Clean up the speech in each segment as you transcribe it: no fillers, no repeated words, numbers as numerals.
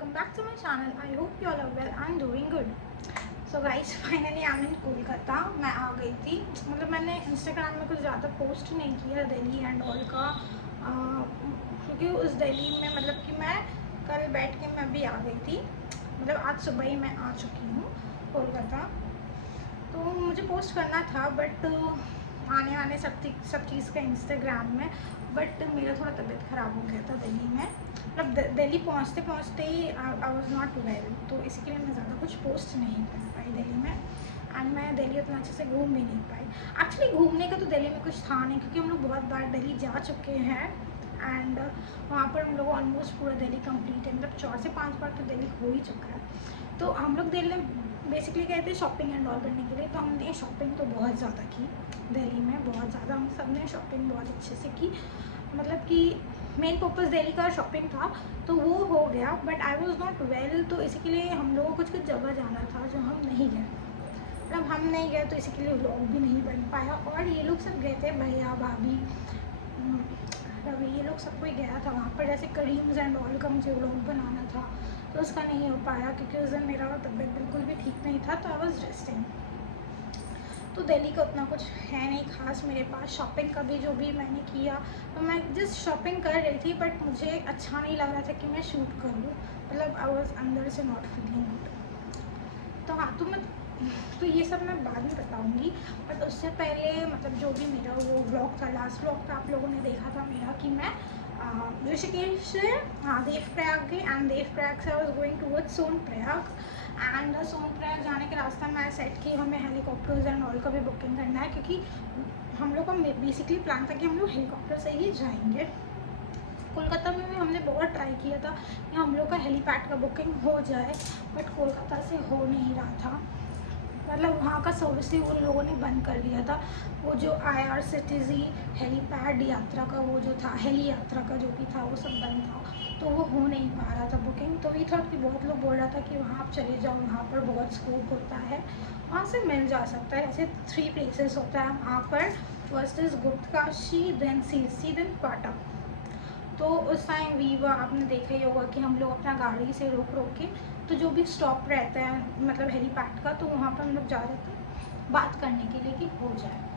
welcome back to my channel. I hope you all are well and doing good. So guys, finally I'm in Kolkata. मैं आ गई थी, मतलब मैंने Instagram में कुछ ज़्यादा पोस्ट नहीं किया दिल्ली एंड ऑल का, क्योंकि उस दिल्ली में मतलब कि मैं कल बैठ के मैं भी आ गई थी, मतलब आज सुबह ही मैं आ चुकी हूँ कोलकाता। तो मुझे पोस्ट करना था बट आने सब चीज़ का इंस्टाग्राम में, बट मेरा थोड़ा तबीयत ख़राब हो गया था दिल्ली में, मतलब दिल्ली पहुँचते पहुँचते ही आई वॉज नॉट वेल, तो इसके लिए मैं ज़्यादा कुछ पोस्ट नहीं कर पाई दिल्ली में। एंड मैं दिल्ली उतना अच्छे से घूम भी नहीं पाई। एक्चुअली घूमने का तो दिल्ली में कुछ था नहीं, क्योंकि हम लोग बहुत बार दिल्ली जा चुके हैं एंड वहाँ पर हम लोग ऑलमोस्ट पूरा दिल्ली कंप्लीट है, मतलब 4 से 5 बार तो दिल्ली हो ही चुका है। तो हम लोग दिल्ली बेसिकली गए थे शॉपिंग एंड ऑल करने के लिए, तो हमने शॉपिंग तो बहुत ज़्यादा की दिल्ली में, बहुत ज़्यादा हम सब ने शॉपिंग बहुत अच्छे से की, मतलब कि मेन पर्पज़ दिल्ली का शॉपिंग था तो वो हो गया। But I was not well, तो इसी के लिए हम लोगों को कुछ जगह जाना था जो हम नहीं गए, मतलब हम नहीं गए, तो इसी के लिए व्लॉग भी नहीं बन पाया। और ये लोग सब गए थे, भैया भाभी रवि, ये लोग सब कोई गया था वहाँ पर, जैसे करीम्स एंड ऑल का मुझे व्लॉग बनाना था तो उसका नहीं हो पाया, क्योंकि उस दिन मेरा तबीयत बिल्कुल भी ठीक नहीं था, तो आई वॉज रेस्टिंग। तो दिल्ली का उतना कुछ है नहीं खास मेरे पास। शॉपिंग का भी जो भी मैंने किया, तो मैं जस्ट शॉपिंग कर रही थी, बट मुझे अच्छा नहीं लग रहा था कि मैं शूट करूँ, मतलब आई वॉज अंदर से नॉट फीलिंग गुड। तो हाँ, तो ये सब मैं बाद में बताऊँगी, बट उससे पहले मतलब जो भी मेरा वो व्लॉग था, लास्ट व्लॉग था, आप लोगों ने देखा था मेरा कि मैं ऋषिकेश से देवप्रयाग गई, एंड देवप्रयाग से I was going towards Sonprayag. And Sonprayag जाने के रास्ता में सेट की हमें हेलीकॉप्टर्स एंड ऑल का भी बुकिंग करना है, क्योंकि हम लोग का बेसिकली प्लान था कि हम लोग हेलीकॉप्टर से ही जाएंगे। कोलकाता में भी हमने बहुत ट्राई किया था कि हम लोग का हेलीपैड का बुकिंग हो जाए, बट कोलकाता से हो नहीं रहा था, मतलब वहाँ का सर्विस ही उन लोगों ने बंद कर दिया था। वो जो IRCTC हेलीपैड यात्रा का वो जो था, हेली यात्रा का जो भी था, वो सब बंद था, तो वो हो नहीं पा रहा था बुकिंग। तो वी थॉट कि बहुत लोग बोल रहा था कि वहाँ आप चले जाओ, वहाँ पर बहुत स्कोप होता है, वहाँ से मिल जा सकता है। ऐसे 3 प्लेसेस होता है वहाँ पर, first is Guptkashi, then Sirsi, then Pata. तो उस टाइम वीवा आपने देखा ही होगा कि हम लोग अपना गाड़ी से रोक के, तो जो भी स्टॉप रहता है मतलब हेलीपैड का, तो वहाँ पर हम लोग जा रहे थे बात करने के लिए कि हो जाए।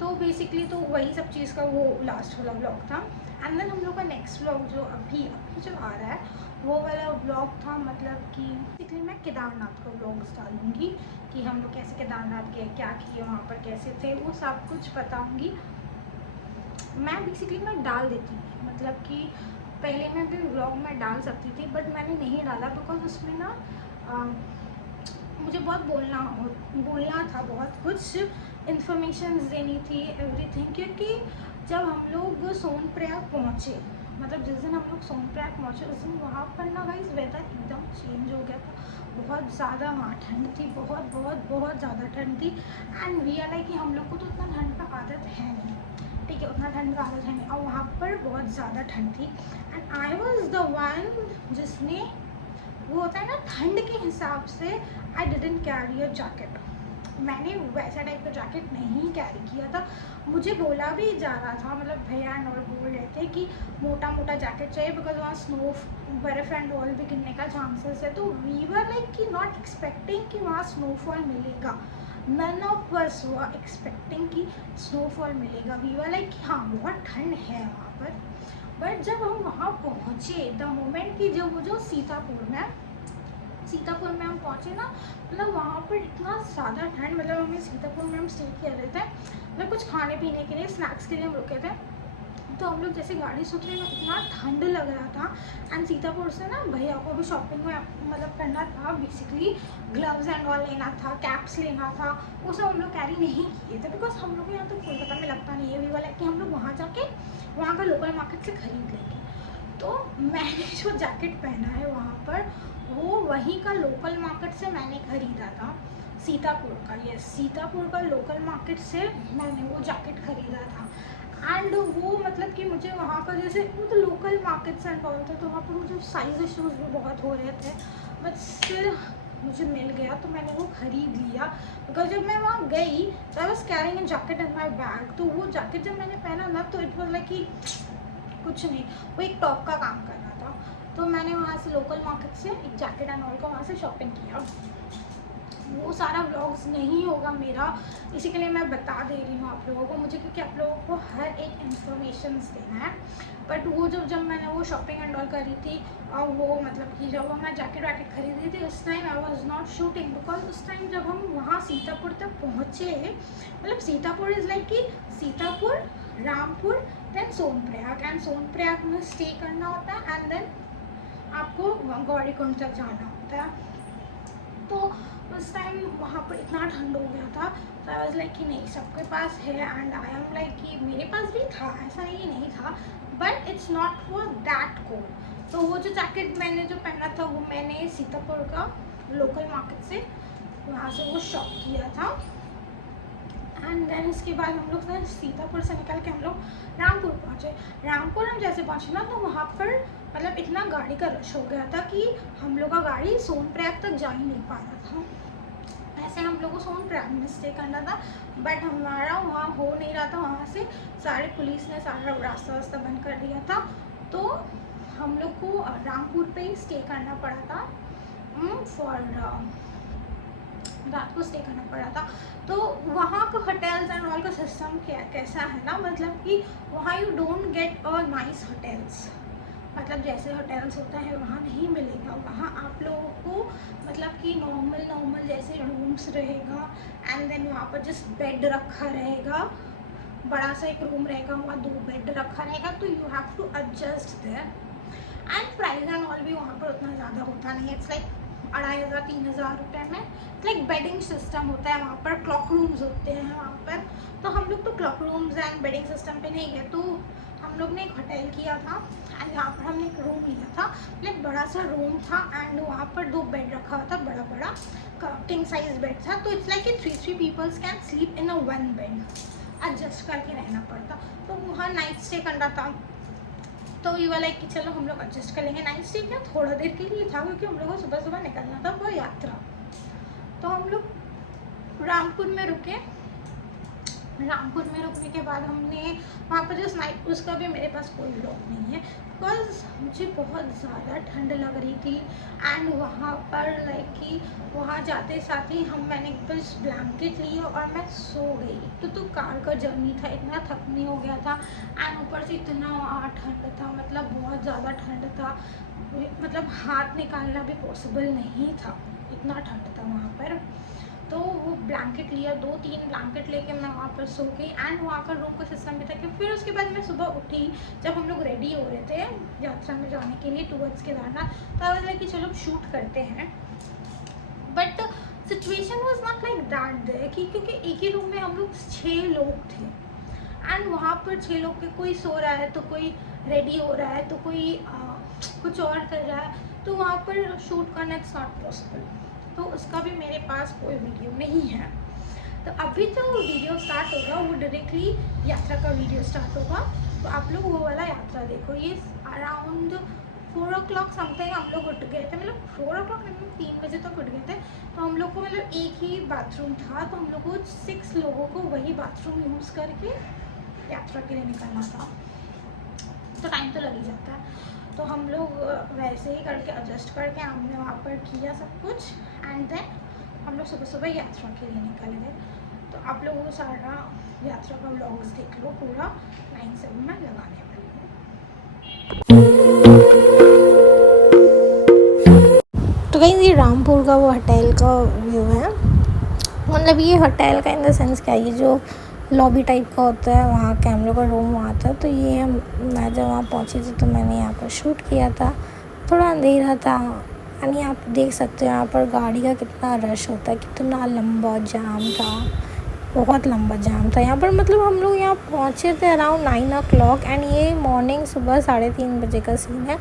तो बेसिकली तो वही सब चीज़ का वो लास्ट वाला ब्लॉग था। एंड देन हम लोग का नेक्स्ट ब्लॉग जो अभी जो आ रहा है वो वाला ब्लॉग था, मतलब कि बेसिकली मैं केदारनाथ का ब्लॉग डालूँगी कि हम लोग कैसे केदारनाथ गए, क्या किए वहाँ पर, कैसे थे, वो सब कुछ बताऊँगी। मैं बेसिकली मैं डाल देती थी, मतलब कि पहले मैं भी व्लॉग में डाल सकती थी, बट मैंने नहीं डाला बिकॉज उसमें ना मुझे बहुत बोलना था, बहुत कुछ इन्फॉर्मेशन देनी थी, एवरीथिंग। क्योंकि जब हम लोग सोनप्रयाग पहुँचे, मतलब जिस दिन हम लोग सोनप्रयाग पहुँचे उस दिन वहाँ पर ना गाइस वेदर एकदम चेंज हो गया था, बहुत ज़्यादा वहाँ ठंड थी, बहुत बहुत बहुत ज़्यादा ठंड थी। एंड वी आर लाइक कि हम लोग को तो उतना ठंड का आदत है नहीं, ठीक है, उतना ठंड का आदत है नहीं, और वहाँ पर बहुत ज़्यादा ठंड थी। And I was the one जिसने, वो होता है ना ठंड के हिसाब से, I didn't carry a jacket, मैंने वैसा टाइप का जैकेट नहीं कैरी किया था। मुझे बोला भी जा रहा था, मतलब भैया एंड ऑल बोल रहे थे कि मोटा मोटा जैकेट चाहिए, बिकॉज वहाँ स्नो बर्फ़ एंड ऑल भी गिरने का चांसेस है। तो वी वर लाइक कि नॉट एक्सपेक्टिंग कि वहाँ स्नोफॉल मिलेगा, none of us were expecting कि स्नोफॉल मिलेगा। वी वर लाइक कि हाँ बहुत ठंड है वहाँ पर। बट जब हम वहाँ पहुँचे, द मोमेंट कि जब वो जो सीतापुर में हम पहुँचे ना, मतलब वहाँ पर इतना ज़्यादा ठंड, मतलब हमें सीतापुर में हम स्टे कर रहे थे, मतलब कुछ खाने पीने के लिए, स्नैक्स के लिए हम रुके थे। तो हम लोग जैसे गाड़ी से उतरे ना, इतना ठंड लग रहा था। एंड सीतापुर से ना भैया को भी शॉपिंग में मतलब करना था, बेसिकली ग्लव्स एंड ऑल लेना था, कैप्स लेना था, वो सब हम लोग कैरी नहीं किए थे, बिकॉज हम लोग यहाँ तो कोलकाता में लगता नहीं है वी वाला कि हम लोग वहाँ जाके वहाँ का लोकल मार्केट से ख़रीद लेंगे। तो मैंने जो जैकेट पहना है वहाँ पर, वो वहीं का लोकल मार्केट से मैंने ख़रीदा था, सीतापुर का, यस सीतापुर का लोकल मार्केट से मैंने वो जैकेट ख़रीदा था। एंड वो मतलब कि मुझे वहाँ का जैसे वो तो लोकल मार्केट से एंड था, तो वहाँ पर मुझे साइज़ इशूज़ भी बहुत हो रहे थे, बट स्टिल मुझे मिल गया तो मैंने वो ख़रीद लिया। बिकॉज जब मैं वहाँ गई तो I was carrying a jacket in my bag, तो वो जैकेट जब मैंने पहना ना, तो इट वॉज लाइक कि कुछ नहीं, वो एक टॉप का काम कर रहा था। तो मैंने वहाँ से लोकल मार्केट से एक जैकेट एंड ऑल का वहाँ से शॉपिंग किया। वो सारा व्लॉग्स नहीं होगा मेरा, इसी के लिए मैं बता दे रही हूँ आप लोगों को, मुझे क्योंकि आप लोगों को हर एक इन्फॉर्मेशन देना है। बट वो जब मैंने वो शॉपिंग एंड ऑल करी थी और वो मतलब कि जब मैं जैकेट वैकेट खरीदी थी उस time I was not shooting, because उस टाइम जब हम वहाँ सीतापुर तक पहुँचे, मतलब सीतापुर इज़ लाइक कि सीतापुर, रामपुर, देन सोनप्रयाग, एंड सोनप्रयाग में स्टे करना होता है एंड देन आपको गौरीकुंड तक जाना होता है। तो उस टाइम वहाँ पर इतना ठंड हो गया था, तो आई वाज लाइक कि नहीं सबके पास है एंड आई एम लाइक कि मेरे पास भी था, ऐसा नहीं था, but it's not for that cold. तो वो जो जैकेट मैंने जो पहना था वो मैंने सीतापुर का लोकल मार्केट से वहाँ से वो शॉप किया था। एंड देन इसके बाद हम लोग सीतापुर से निकल के हम लोग रामपुर पहुँचे। रामपुर हम जैसे पहुँचे ना, तो वहाँ पर मतलब इतना गाड़ी का रश हो गया था कि हम लोग का गाड़ी सोनप्रयाग तक जा ही नहीं पा रहा था। ऐसे हम लोग को सोनप्रयाग में स्टे करना था, बट हमारा वहाँ हो नहीं रहा था, वहाँ से सारे पुलिस ने सारा रास्ता बंद कर दिया था। तो हम लोग को रामपुर पे ही स्टे करना पड़ा था रात को स्टे करना पड़ा था। तो वहाँ का होटल्स एंड ऑल का सिस्टम कैसा है ना, मतलब कि वहाँ you don't get a nice hotels, मतलब जैसे होटल्स होता है वहाँ नहीं मिलेगा। वहाँ आप लोगों को मतलब कि नॉर्मल जैसे रूम्स रहेगा एंड देन वहाँ पर जस्ट बेड रखा रहेगा, बड़ा सा एक रूम रहेगा, वहाँ 2 बेड रखा रहेगा, तो you have to adjust there. And price and all भी वहाँ पर उतना ज़्यादा होता नहीं है, इट्स लाइक 2500-3000 रुपये में लाइक बेडिंग सिस्टम होता है वहाँ पर, क्लॉक रूम्स होते हैं वहाँ पर। तो हम लोग तो cloak rooms and bedding system पे नहीं गए, तो हम लोग ने एक होटल किया था एंड यहाँ पर हमने एक रूम लिया था, लाइक बड़ा सा रूम था एंड वहाँ पर 2 बेड रखा हुआ था, बड़ा किंग साइज बेड था। तो इट्स लाइक कि 3 peoples can sleep in a 1 bed, adjust करके रहना पड़ता। तो वहाँ नाइट स्टे करना था, तो ये वाला कि चलो हम लोग एडजस्ट कर लेंगे। नाइट स्टे क्या थोड़ा देर के लिए था, क्योंकि हम लोग को सुबह निकलना था वो यात्रा। तो हम लोग रामपुर में रुके, रामपुर में रुकने के बाद हमने वहाँ पर जो नाइट, उसका भी मेरे पास कोई व्लॉग नहीं है बिकॉज मुझे बहुत ज़्यादा ठंड लग रही थी। एंड वहाँ पर लाइक कि वहाँ जाते साथ ही मैंने बस ब्लैंकेट लिया और मैं सो गई। तो कार का जर्नी था, इतना थकने हो गया था एंड ऊपर से इतना वहाँ ठंड था, मतलब बहुत ज़्यादा ठंड था, मतलब हाथ निकालना भी पॉसिबल नहीं था, इतना ठंड था वहाँ पर। तो वो ब्लैंकेट लिया, 2-3 ब्लैंकेट लेके मैं वहाँ पर सो गई एंड वहाँ का रूम का सिस्टम भी था कि फिर उसके बाद मैं सुबह उठी, जब हम लोग रेडी हो रहे थे यात्रा में जाने के लिए टूवर्ड्स केदारनाथ, तो आई वाज लाइक कि चलो शूट करते हैं। But situation was not like that there कि क्योंकि एक ही रूम में हम लोग 6 लोग थे एंड वहाँ पर 6 लोग के कोई सो रहा है, तो कोई रेडी हो रहा है, तो कोई कुछ और कर रहा है, तो वहाँ पर शूट करना इट्स नॉट पॉसिबल। तो उसका भी मेरे पास कोई वीडियो नहीं है। तो अभी जो वीडियो स्टार्ट होगा वो डायरेक्टली यात्रा का वीडियो स्टार्ट होगा, तो आप लोग वो वाला यात्रा देखो। ये अराउंड 4 o'clock समथिंग हम लोग उठ गए थे, मतलब 4 o'clock नहीं, 3 बजे तक उठ गए थे। तो हम लोग को मतलब एक ही बाथरूम था, तो हम लोग को 6 लोगों को वही बाथरूम यूज़ करके यात्रा के लिए निकलना था, तो टाइम तो लग ही जाता है। तो हम लोग वैसे ही करके एडजस्ट करके हमने वहाँ पर किया सब कुछ एंड देन हम लोग सुबह यात्रा के लिए निकल गए। तो आप लोगों को सारा यात्रा का व्लॉग्स देख लो, पूरा 9 से मैं लगाने वाली हूँ। तो कहीं ये रामपुर का वो होटल का व्यू है, मतलब ये होटल का इन द सेंस क्या, ये जो लॉबी टाइप का होता है वहाँ कैमरे का रूम वहाँ था। तो ये मैं जब वहाँ पहुँची थी तो मैंने यहाँ पर शूट किया था, थोड़ा अंधेरा था यानी आप देख सकते हो यहाँ पर गाड़ी का कितना रश होता है, कितना लंबा जाम था, बहुत लंबा जाम था यहाँ पर। मतलब हम लोग यहाँ पहुँचे थे अराउंड 9 o'clock एंड ये मॉर्निंग सुबह 3:30 बजे का सीन है।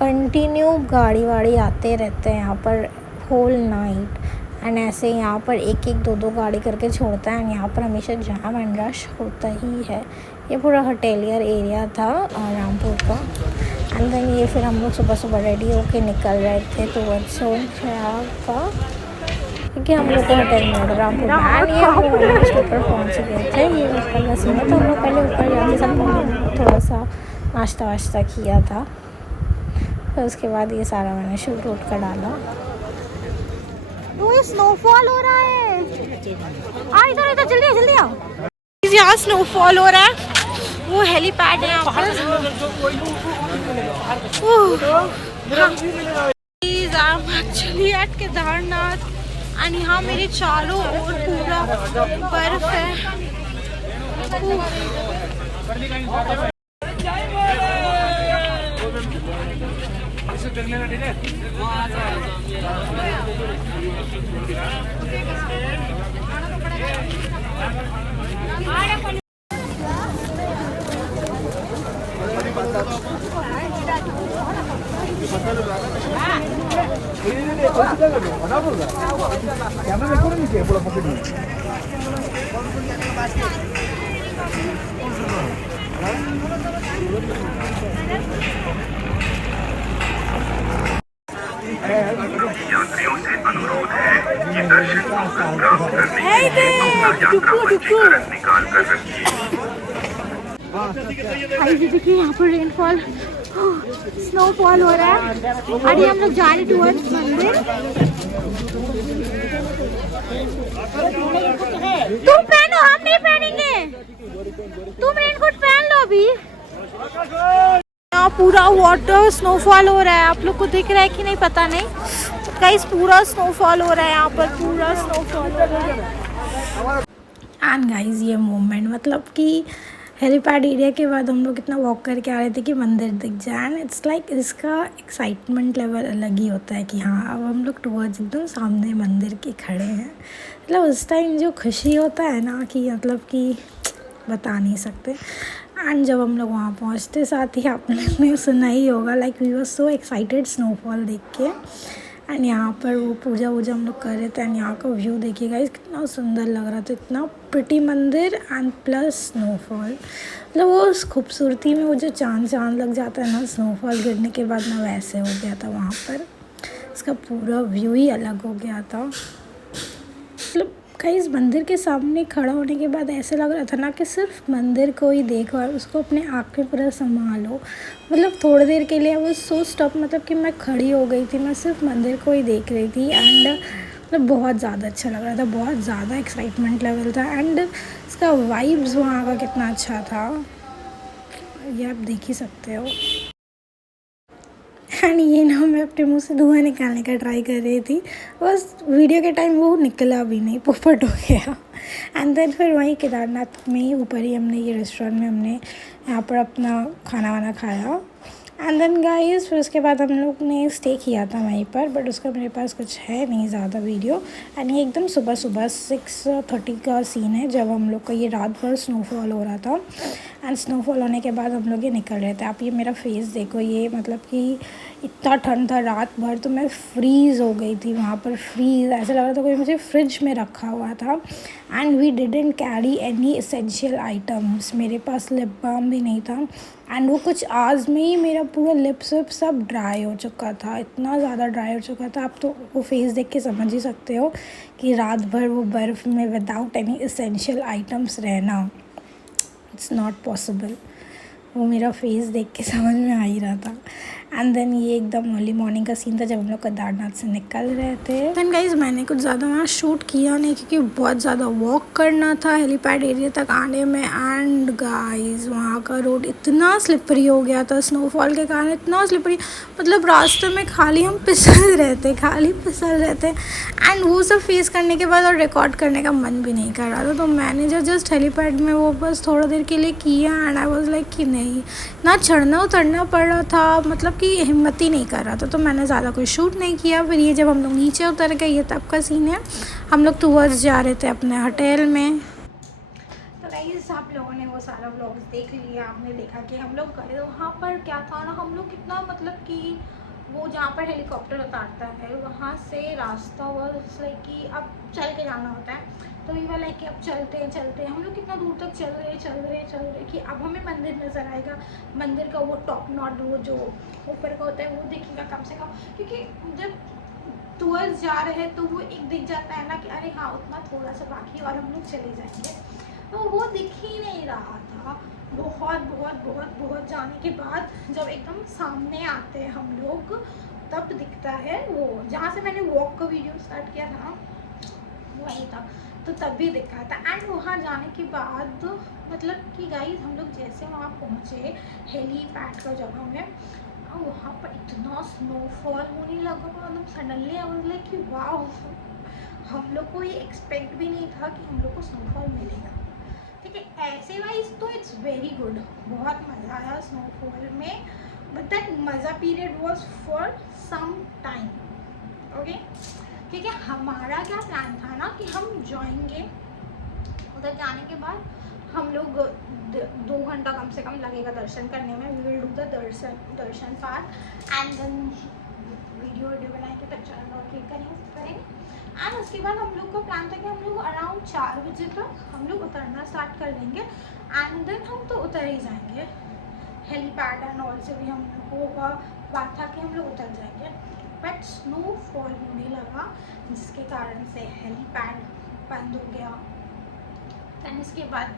कंटिन्यू गाड़ी वाड़ी आते रहते हैं यहाँ पर होल नाइट एंड ऐसे यहाँ पर 1-2 गाड़ी करके छोड़ता है एंड यहाँ पर हमेशा जाम एंड रश होता ही है। ये पूरा होटेलियर एरिया था रामपुर का। एंड देन ये फिर हम लोग सुबह रेडी होके निकल रहे थे तो सोनप्रयाग का, क्योंकि हम लोग को होटल में रामपुर एंड ये हम लोग ऊपर पहुँच गए थे। ये ऊपर का सीन है, तो हम लोग पहले ऊपर जाके सब थोड़ा सा नाश्ता वाश्ता किया था फिर उसके बाद ये सारा मैंने शूट वूट कर डाला। वो स्नोफॉल हो रहा है, आ इधर इधर जल्दी जल्दी आओ। यहाँ स्नोफॉल हो रहा है, वो हेलीपैड है यहाँ पर। I'm actually at केदारनाथ और यहाँ मेरे चारों ओर पूरा बर्फ है। यात्रियों से अनुरोध है कि दर्शन प्राप्त करने के लिए यात्रा पंजीकरण निकाल कर रखिए। देखिए यहाँ पर रेनफॉल, स्नोफॉल हो रहा है और ये हम लोग जा रहे टूवर्ड्स मंदिर। तुम पहनो, हम नहीं पहनेंगे, तुम रेनकोट पहन लो अभी। यहाँ पूरा वाटर स्नोफॉल हो रहा है, आप लोग को दिख रहा है कि नहीं पता नहीं गाइस, पूरा स्नोफॉल हो रहा है यहाँ पर, पूरा स्नोफॉल हो रहा है। एंड गाइस ये मोमेंट मतलब कि हेलीपैड एरिया के बाद हम लोग इतना वॉक करके आ रहे थे कि मंदिर दिख जाए एंड इट्स लाइक इसका एक्साइटमेंट लेवल अलग ही होता है कि हाँ अब हम लोग टुवर्ड्स एकदम सामने मंदिर के खड़े हैं। मतलब उस टाइम जो खुशी होता है ना कि मतलब कि बता नहीं सकते। एंड जब हम लोग वहाँ पहुँचते साथ ही आपने सुना ही होगा like we were so excited snowfall देख के। एंड यहाँ पर वो पूजा वूजा हम लोग कर रहे थे एंड यहाँ का व्यू देखिए गाइस कितना सुंदर लग रहा था, इतना प्रिटी मंदिर एंड प्लस स्नोफॉल। मतलब वो उस खूबसूरती में वो जो चांद लग जाता है ना स्नोफॉल गिरने के बाद ना, वैसे हो गया था वहाँ पर। इसका पूरा व्यू ही अलग हो गया था। मतलब गाइस मंदिर के सामने खड़ा होने के बाद ऐसे लग रहा था ना कि सिर्फ मंदिर को ही देखो और उसको अपने आँखें पूरा संभालो। मतलब थोड़ी देर के लिए वो सो स्टॉप, मतलब कि मैं खड़ी हो गई थी, मैं सिर्फ मंदिर को ही देख रही थी। एंड मतलब बहुत ज़्यादा अच्छा लग रहा था, बहुत ज़्यादा एक्साइटमेंट लेवल था। एंड इसका वाइब्स वहाँ का कितना अच्छा था ये आप देख ही सकते हो। एंड ये ना मैं अपने मुंह से धुआं निकालने का ट्राई कर रही थी, बस वीडियो के टाइम वो निकला भी नहीं, पोपट हो गया। एंड देन फिर वहीं केदारनाथ में ही ऊपर ही हमने ये रेस्टोरेंट में हमने यहाँ पर अपना खाना वाना खाया। एंड देन गाइस फिर उसके बाद हम लोग ने स्टे किया था वहीं पर, बट उसका मेरे पास कुछ है नहीं ज़्यादा वीडियो। एंड ये एकदम सुबह 6:30 का सीन है जब हम लोग का ये रात भर स्नोफॉल हो रहा था। एंड स्नोफॉल होने के बाद हम लोग ये निकल रहे थे। आप ये मेरा फेस देखो, ये मतलब कि इतना ठंड था रात भर, तो मैं फ्रीज़ हो गई थी वहाँ पर, फ्रीज़ ऐसा लग रहा था कोई मुझे फ्रिज में रखा हुआ था। And we didn't carry any essential items, मेरे पास लिप बाम भी नहीं था। एंड वो कुछ आवर्स में ही मेरा पूरा लिप्स विप सब ड्राई हो चुका था, इतना ज़्यादा ड्राई हो चुका था। आप तो वो फेस देख के समझ ही सकते हो कि रात भर वो बर्फ़ में विदाउट एनी एसेंशियल आइटम्स रहना इट्स नॉट पॉसिबल। वो मेरा फेस देख के समझ में आ ही रहा था। एंड देन ये एकदम अर्ली मॉर्निंग का सीन था जब हम लोग केदारनाथ से निकल रहे थे। देन गाइज मैंने कुछ ज़्यादा वहाँ शूट किया नहीं क्योंकि बहुत ज़्यादा वॉक करना था हेलीपैड एरिया तक आने में। एंड गाइज वहाँ का रोड इतना स्लिपरी हो गया था स्नोफॉल के कारण, इतना स्लिपरी, मतलब रास्ते में खाली हम फिसल रहे थे। एंड वो सब फेस करने के बाद और रिकॉर्ड करने का मन भी नहीं कर रहा था, तो मैंने जस्ट हेलीपैड में वो बस थोड़ा देर के लिए किया। एंड आई वॉज लाइक कि नहीं, ना चढ़ना उतरना पड़ रहा था, मतलब कि हिम्मत ही नहीं कर रहा था, तो मैंने ज़्यादा कोई शूट नहीं किया। फिर ये जब हम लोग नीचे उतर गए, ये तब का सीन है, हम लोग टूवर्ड्स जा रहे थे अपने होटल में। तो गाइस आप लोगों ने वो सारा व्लॉग्स देख लिया, आपने देखा कि हम लोग गए वहाँ पर क्या था ना, हम लोग कितना मतलब कि वो जहाँ पर हेलीकॉप्टर उतारता है वहाँ से रास्ता हुआ लाइक कि अब चल के जाना होता है, तो ये वाला है कि अब चलते हम लोग कितना दूर तक चल रहे कि अब हमें मंदिर नज़र आएगा, मंदिर का वो टॉप नॉट वो जो ऊपर का होता है वो दिखेगा कम से कम, क्योंकि जब टूवर्ड्स जा रहे हैं तो वो एक दिख जाता है ना कि अरे हाँ उतना थोड़ा सा बाकी और हम लोग चले जाएंगे, तो वो दिख ही नहीं रहा था। बहुत बहुत बहुत बहुत जाने के बाद जब एकदम सामने आते हैं हम लोग, तब दिखता है वो जहाँ से मैंने वॉक का वीडियो स्टार्ट किया था ना, वही था। तो तब भी दिखा था। एंड वहाँ जाने के बाद मतलब कि गाइस हम लोग जैसे वहाँ पहुँचे हेलीपैड का जगह में, वहाँ पर इतना स्नोफॉल होने लगा, मतलब सडनली आई वाज लाइक कि वाओ, हम लोग को ये एक्सपेक्ट भी नहीं था कि हम लोग को स्नोफॉल मिलेगा। ठीक है, ऐसे वाइज तो इट्स वेरी गुड, बहुत मज़ा आया स्नोफॉल में, बट दैट मज़ा period was for some time. Okay, क्योंकि हमारा क्या प्लान था ना कि हम जाएंगे, उधर जाने के बाद हम लोग 2 घंटा कम से कम लगेगा दर्शन करने में, we will do the darshan part and then video बना के पिक्चर और क्लिक करेंगे। एंड उसके बाद हम लोग का प्लान था कि हम लोग अराउंड 4 बजे तक हम लोग उतरना स्टार्ट कर देंगे एंड देन हम तो उतर ही जाएंगे। हेलीपैड एंड ऑल से भी हम लोगों का बात था कि हम लोग उतर जाएंगे, बट स्नोफॉल होने लगा जिसके कारण से हेलीपैड बंद हो गया। दैन इसके बाद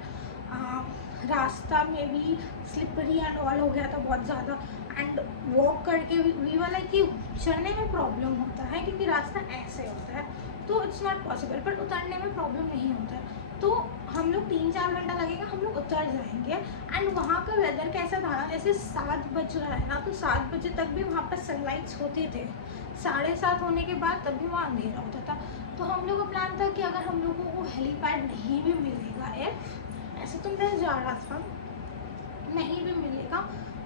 रास्ता में भी स्लिपरी एंड ऑल हो गया था बहुत ज़्यादा, एंड वॉक करके भी वाला कि चढ़ने में प्रॉब्लम होता है क्योंकि रास्ता ऐसे होता है तो इट्स नॉट पॉसिबल, पर उतरने में प्रॉब्लम नहीं होता है। तो हम लोग 3-4 घंटा लगेगा, हम लोग उतर जाएंगे। एंड वहाँ का वेदर कैसा था ना, जैसे 7 बज रहा है ना, तो 7 बजे तक भी वहाँ पर सनलाइट्स होते थे, 7:30 होने के बाद तब भी वहाँ अंधेरा होता था। तो हम लोग का प्लान था कि अगर हम लोगों को हेलीपैड नहीं भी मिलेगा, ऐसे तो मैं जा रहा था, नहीं भी मिलेगा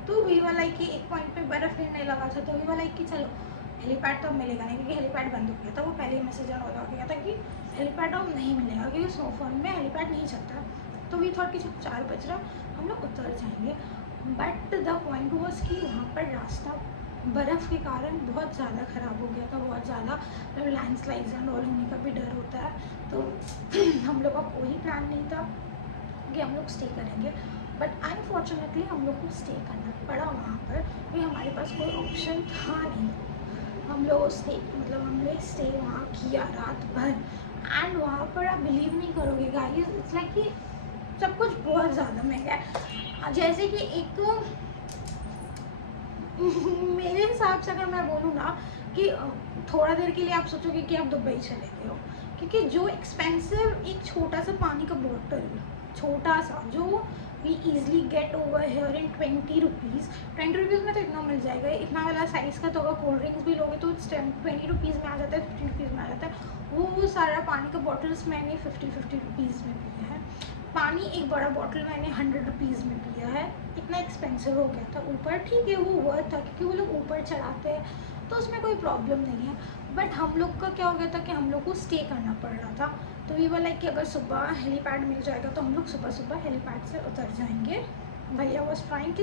तो वी वाला कि एक पॉइंट पे बर्फ़ गिरने लगा था, तो वी वाला कि चलो हेलीपैड तो अब मिलेगा नहीं, क्योंकि हेलीपैड बंद हो गया था। वो पहले ही मैसेज ऑन हो गया था कि हेलीपैड अब नहीं मिलेगा क्योंकि स्नोफॉल में हेलीपैड नहीं चलता। तो वी थॉट कि जब 4 बज रहा हम लोग उतर जाएंगे, बट द पॉइंट वॉज कि वहाँ पर रास्ता बर्फ़ के कारण बहुत ज़्यादा ख़राब हो गया था, बहुत ज़्यादा लैंडस्लाइड्स एंड ऑल होने का भी डर होता है। तो हम लोग का कोई प्लान नहीं था कि हम लोग स्टे करेंगे, बट अनफॉर्चुनेटली हम लोग को स्टे करना पड़ा वहाँ पर, क्योंकि हमारे पास कोई ऑप्शन था नहीं। हम लोग हमने स्टे वहाँ किया रात भर, एंड वहाँ पर आप बिलीव नहीं करोगे गाइस, इट्स लाइक कि सब कुछ बहुत ज़्यादा महंगा है। जैसे कि एक मेरे हिसाब से अगर मैं बोलूँ ना कि थोड़ा देर के लिए आप सोचोगे कि आप दुबई चले गए हो, क्योंकि जो एक्सपेंसिव एक छोटा सा पानी का बॉटल, छोटा सा, जो we easily get over here in 20 rupees, 20 rupees में तो इतना मिल जाएगा, इतना वाला साइज़ का। तो अगर कोल्ड ड्रिंक्स भी लोगे तो 20 रुपीज़ में आ जाता है, 50 रुपीज़ में आ जाता है। वो सारा पानी का बॉटल्स मैंने 50 रुपीज़ में पिया है। पानी एक बड़ा बॉटल मैंने 100 रुपीज़ में पिया है। इतना एक्सपेंसिव हो गया था। ऊपर ठीक है वो वर्थ था क्योंकि वो लोग ऊपर चढ़ाते हैं तो उसमें कोई प्रॉब्लम नहीं है, बट हम लोग का क्या हो गया था कि हम लोग को स्टे करना पड़ रहा था। तो ये वाला कि अगर सुबह हेलीपैड मिल जाएगा तो हम लोग सुबह सुबह हेलीपैड से उतर जाएंगे। भैया वॉज ट्राइंग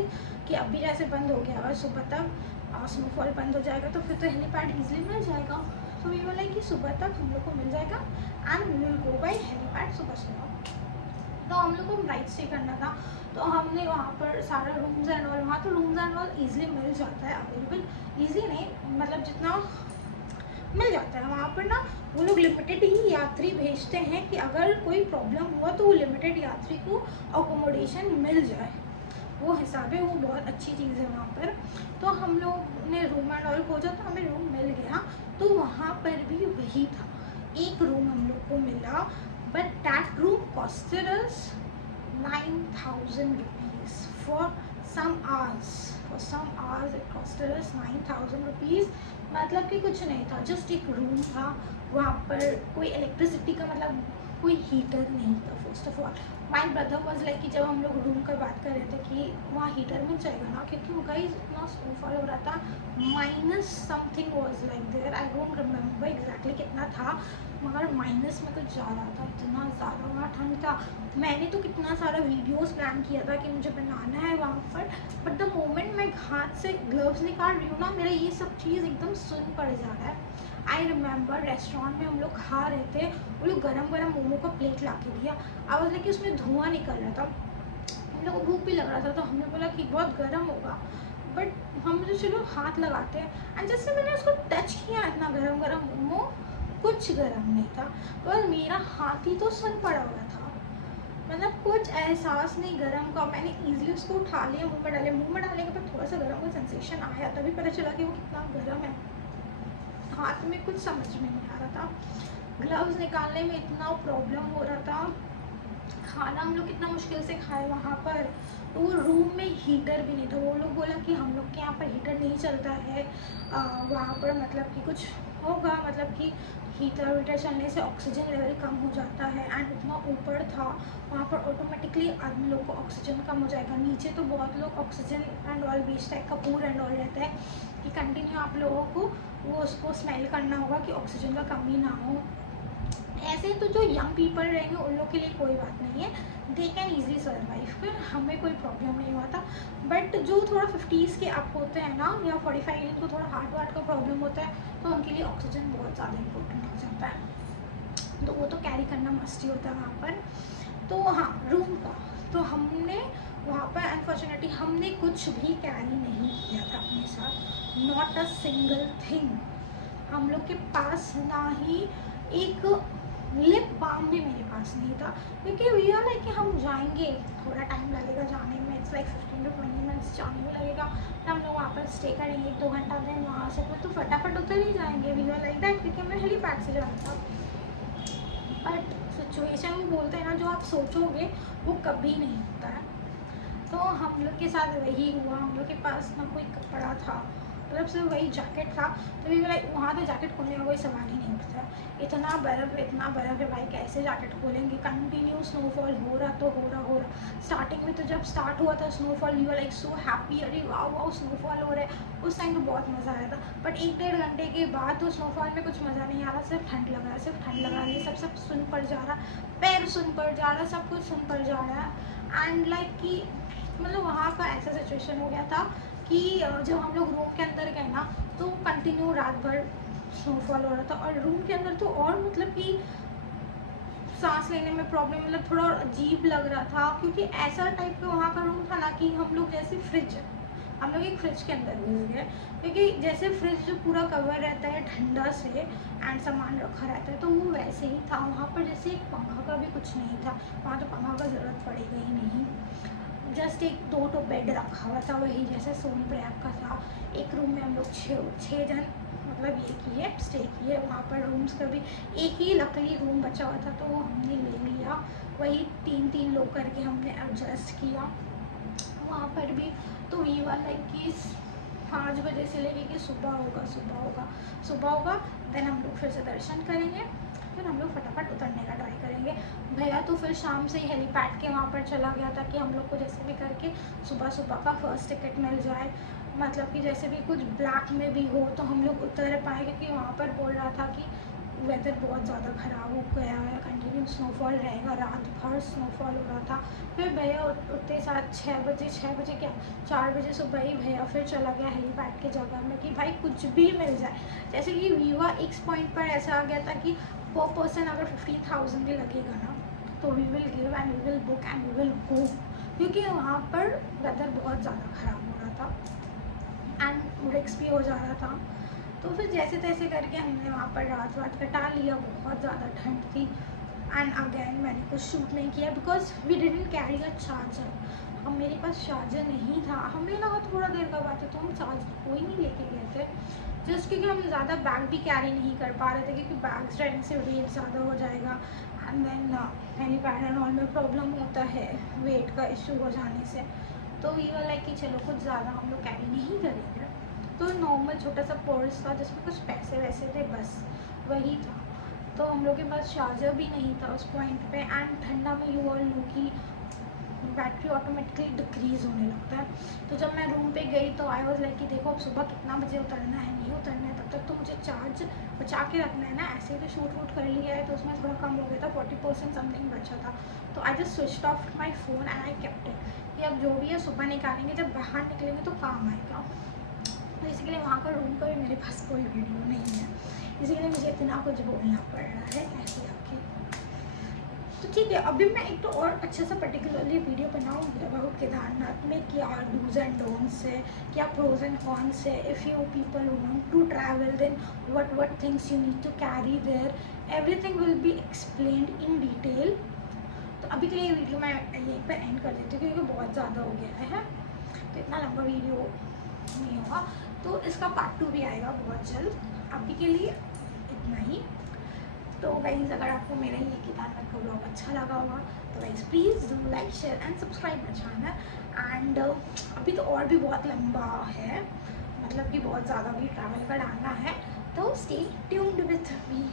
कि अभी जैसे बंद हो गया, अगर सुबह तक स्नोफॉल बंद हो जाएगा तो फिर तो हेलीपैड ईजिली मिल जाएगा। तो ये वाला कि सुबह तक हम लोग को मिल जाएगा and we will go by helipad सुबह सुबह। तो हम लोग को नाइट स्टे करना था, तो हमने वहाँ पर सारा रूम्स एंड ऑल, वहाँ तो रूम्स एंड ऑल ईजिली मिल जाता है, अवेलेबल ईजी नहीं मतलब जितना मिल जाता है वहाँ पर ना। वो लोग लिमिटेड ही यात्री भेजते हैं कि अगर कोई प्रॉब्लम हुआ तो वो लिमिटेड यात्री को अकोमोडेशन मिल जाए, वो हिसाब है, वो बहुत अच्छी चीज़ है वहाँ पर। तो हम लोग ने रूम एंड ऑल खोजा तो हमें रूम मिल गया। तो वहाँ पर भी वही था, एक रूम हम लोग को मिला, but that room costed us 9,000 rupees for some hours. For some hours it costed us 9,000 rupees। मतलब कि कुछ नहीं था, जस्ट एक रूम था, वहाँ पर कोई इलेक्ट्रिसिटी का मतलब कोई हीटर नहीं था। First of all my brother was like कि जब हम लोग रूम का बात कर रहे थे कि वहाँ हीटर मिल जाएगा ना, क्योंकि वो गाइस इतना स्नोफॉल हो रहा था, minus something was like there, I don't remember exactly कितना था, मगर माइनस में कुछ ज़्यादा था, इतना ज़्यादा वहाँ ठंड था। मैंने तो कितना सारा वीडियोस प्लान किया था कि मुझे बनाना है वहाँ पर, बट द मोमेंट मैं हाथ से ग्लव्स निकाल रही हूँ ना, मेरा ये सब चीज़ एकदम सुन पड़ जा रहा है। आई रिमेंबर रेस्टोरेंट में हम लोग खा रहे थे, वो लोग गरम गरम मोमो का प्लेट ला के दिया, आवाज़ लगी उसमें धुआं निकल रहा था, हम लोग को भूख भी लग रहा था, तो हमने बोला कि बहुत गर्म होगा, बट हम जो चलो हाथ लगाते हैं, एंड जैसे मैंने उसको टच किया, इतना गरम गरम मोमो, कुछ गर्म नहीं था, पर मेरा हाथ ही तो सुन पड़ा हुआ था। मतलब कुछ एहसास नहीं गर्म का। मैंने इजीली उसको उठा लिया, मुंह में डाले, मुंह में डालने के बाद थोड़ा सा गर्म का सेंसेशन आया, तभी पता चला कि वो कितना गर्म है। हाथ में कुछ समझ में नहीं आ रहा था, ग्लव्स निकालने में इतना प्रॉब्लम हो रहा था। खाना हम लोग कितना मुश्किल से खाए वहाँ पर, तो वो रूम में हीटर भी नहीं था। वो लोग बोला कि हम लोग के यहाँ पर हीटर नहीं चलता है, वहाँ पर मतलब कि कुछ होगा, मतलब कि हीटर वीटर चलने से ऑक्सीजन लेवल कम हो जाता है। एंड इतना ऊपर था वहाँ पर, ऑटोमेटिकली आदमी लोग को ऑक्सीजन कम हो जाएगा। नीचे तो बहुत लोग ऑक्सीजन एंड ऑल बेचता है, कपूर एंड ऑल रहता है कि कंटिन्यू आप लोगों को वो उसको स्मेल करना होगा कि ऑक्सीजन का कमी ना हो। ऐसे तो जो यंग पीपल रहेंगे उन लोग के लिए कोई बात नहीं है, दे कैन ईजिली सर्वाइव, फिर हमें कोई प्रॉब्लम नहीं हुआ था। बट जो थोड़ा 50s के अप होते हैं ना, या 45 जिनको थोड़ा हार्ट का प्रॉब्लम होता है, तो उनके लिए ऑक्सीजन बहुत ज़्यादा इंपॉर्टेंट हो जाता है, तो वो तो कैरी करना मस्ट ही होता है वहाँ पर। तो हाँ, रूम का तो हमने वहाँ पर अनफॉर्चुनेटली हमने कुछ भी कैरी नहीं किया था अपने साथ, नॉट अ सिंगल थिंग। हम लोग के पास ना ही एक लिप बाम भी मेरे पास नहीं था, क्योंकि वी आर लाइक कि हम जाएंगे, थोड़ा टाइम लगेगा जाने में, इट्स लाइक 15 to 20 मिनट्स जाने में लगेगा, तो हम लोग वहाँ पर स्टे करेंगे 1-2 घंटा, दें वहाँ से तो फटाफट उतर ही जाएंगे। वी आर लाइक दैट, क्योंकि हमें हेलीपैड से जाना था। बट सिचुएशन वो बोलते हैं ना, जो आप सोचोगे वो कभी नहीं होता है। तो हम लोग के साथ वही हुआ, हम लोग के पास ना कोई कपड़ा था, मतलब सिर्फ वही जैकेट था। तो भी लाइक वहाँ तो जैकेट खोलने का कोई सवाल ही नहीं उठता, इतना बर्फ़ है भाई, कैसे जैकेट खोलेंगे। कंटिन्यू स्नोफॉल हो रहा। स्टार्टिंग में तो जब स्टार्ट हुआ था snowfall, we were like so happy, अरे वाह स्नोफॉल हो रहा है। उस टाइम तो बहुत मज़ा आया था। बट 1-1.5 घंटे के बाद तो स्नोफॉल में कुछ मज़ा नहीं आ रहा, सिर्फ ठंड लग रहा है, ये सब सुन पड़ जा रहा, पैर सुन पड़ जा रहा, सब कुछ सुन पड़ जा रहा है। एंड लाइक कि मतलब वहाँ का ऐसा सिचुएशन हो गया था कि जब हम लोग रूम के अंदर गए ना, तो कंटिन्यू रात भर स्नोफॉल हो रहा था, और रूम के अंदर तो और मतलब कि सांस लेने में प्रॉब्लम, मतलब थोड़ा और अजीब लग रहा था, क्योंकि ऐसा टाइप का वहाँ का रूम था ना कि हम लोग जैसे हम लोग एक फ्रिज के अंदर घुस गए, क्योंकि जैसे फ्रिज जो पूरा कवर रहता है ठंडा से एंड सामान रखा रहता है, तो वो वैसे ही था वहाँ पर। जैसे एक पंखा का भी कुछ नहीं था वहाँ, तो पंखा का ज़रूरत पड़ेगा ही नहीं। जस्ट एक 2 बेड रखा हुआ था, वही जैसे सोन प्रयाग का था। एक रूम में हम लोग 6 जन मतलब ये किए, स्टे किए वहाँ पर। रूम्स का भी एक ही लकड़ी रूम बचा हुआ था, तो वो हमने ले लिया, वही 3-3 लोग करके हमने एडजस्ट किया वहाँ पर भी। तो ये वाला कि 5 बजे से लेके कि सुबह होगा, देन हम लोग फिर से दर्शन करेंगे, फिर हम लोग फटाफट उतरने का ट्राई करेंगे। भैया तो फिर शाम से ही हेलीपैड के वहाँ पर चला गया था कि हम लोग को जैसे भी करके सुबह का फर्स्ट टिकट मिल जाए, मतलब कि जैसे भी कुछ ब्लैक में भी हो तो हम लोग उतर पाए, क्योंकि वहाँ पर बोल रहा था कि वेदर बहुत ज़्यादा ख़राब हो गया है, कंटिन्यू स्नोफॉल रहेगा, रात भर स्नोफॉल हो रहा था। फिर भैया उठते साथ 6 बजे क्या 4 बजे सुबह ही भैया फिर चला गया हेलीपैड के जगह में कि भाई कुछ भी मिल जाए। जैसे कि वीवा एक्स पॉइंट पर ऐसा आ गया था कि पर पर्सन अगर 50,000 भी लगेगा ना, तो we will give and we will book and we will go, क्योंकि वहाँ पर वेदर बहुत ज़्यादा ख़राब हो रहा था एंड रिस्क भी हो जा रहा था। तो फिर जैसे तैसे करके हमने वहाँ पर रात कटा लिया, बहुत ज़्यादा ठंड थी। एंड अगेन मैंने कुछ शूट नहीं किया because we didn't carry a charger. अब मेरे पास चार्जर नहीं था, हमें लगा थोड़ा देर का बात है, तो हम चार्जर कोई नहीं लेके गए थे, जस्ट क्योंकि हम ज़्यादा बैग भी कैरी नहीं कर पा रहे थे, क्योंकि बैग्स रहने से वेट ज़्यादा हो जाएगा and then helipad and all में प्रॉब्लम होता है वेट का इशू हो जाने से। तो ये वाला कि चलो कुछ ज़्यादा हम लोग कैरी नहीं करेंगे, तो नॉर्मल छोटा सा पर्स था जिसमें कुछ पैसे वैसे थे, बस वही था। तो हम लोग के पास चार्जर भी नहीं था उस पॉइंट पे एंड ठंडा में यू ऑल नो कि बैटरी ऑटोमेटिकली डिक्रीज़ होने लगता है। तो जब मैं रूम पे गई तो आई वाज लाइक कि देखो अब सुबह कितना बजे उतरना है, नहीं उतरना है, तब तक तो मुझे चार्ज बचा के रखना है ना। ऐसे ही तो शूट वूट कर लिया है तो उसमें थोड़ा कम हो गया था, 40% समथिंग बचा था। तो I just switched of my phone and I kept it कि अब जो भी है सुबह निकालेंगे, जब बाहर निकलेंगे तो काम आएगा। तो इसीलिए वहाँ का रूम का भी मेरे पास कोई वीडियो नहीं है, इसीलिए मुझे इतना कुछ बोलना पड़ रहा है ऐसे आके। तो ठीक है, अभी मैं एक तो और अच्छा सा पर्टिकुलरली वीडियो बनाऊँगी अबाउट केदारनाथ में क्या डूज एंड डोंट्स है, क्या प्रोज एंड कॉन्स है। If you people want to travel then what things you need to carry there, everything will be explained in detail. तो तो अभी के लिए वीडियो मैं यहीं पर एंड कर देती हूँ क्योंकि बहुत ज़्यादा हो गया है, तो इतना लंबा वीडियो नहीं होगा। तो इसका पार्ट 2 भी आएगा बहुत जल्द। अभी के लिए इतना ही। तो गाइस अगर आपको मेरा ये केदारनाथ का ब्लॉग अच्छा लगा होगा तो guys please do like share and subscribe my channel. And अभी तो और भी बहुत लंबा है, मतलब कि बहुत ज़्यादा भी ट्रैवल का डालना है, तो स्टे ट्यून्ड विथ मी।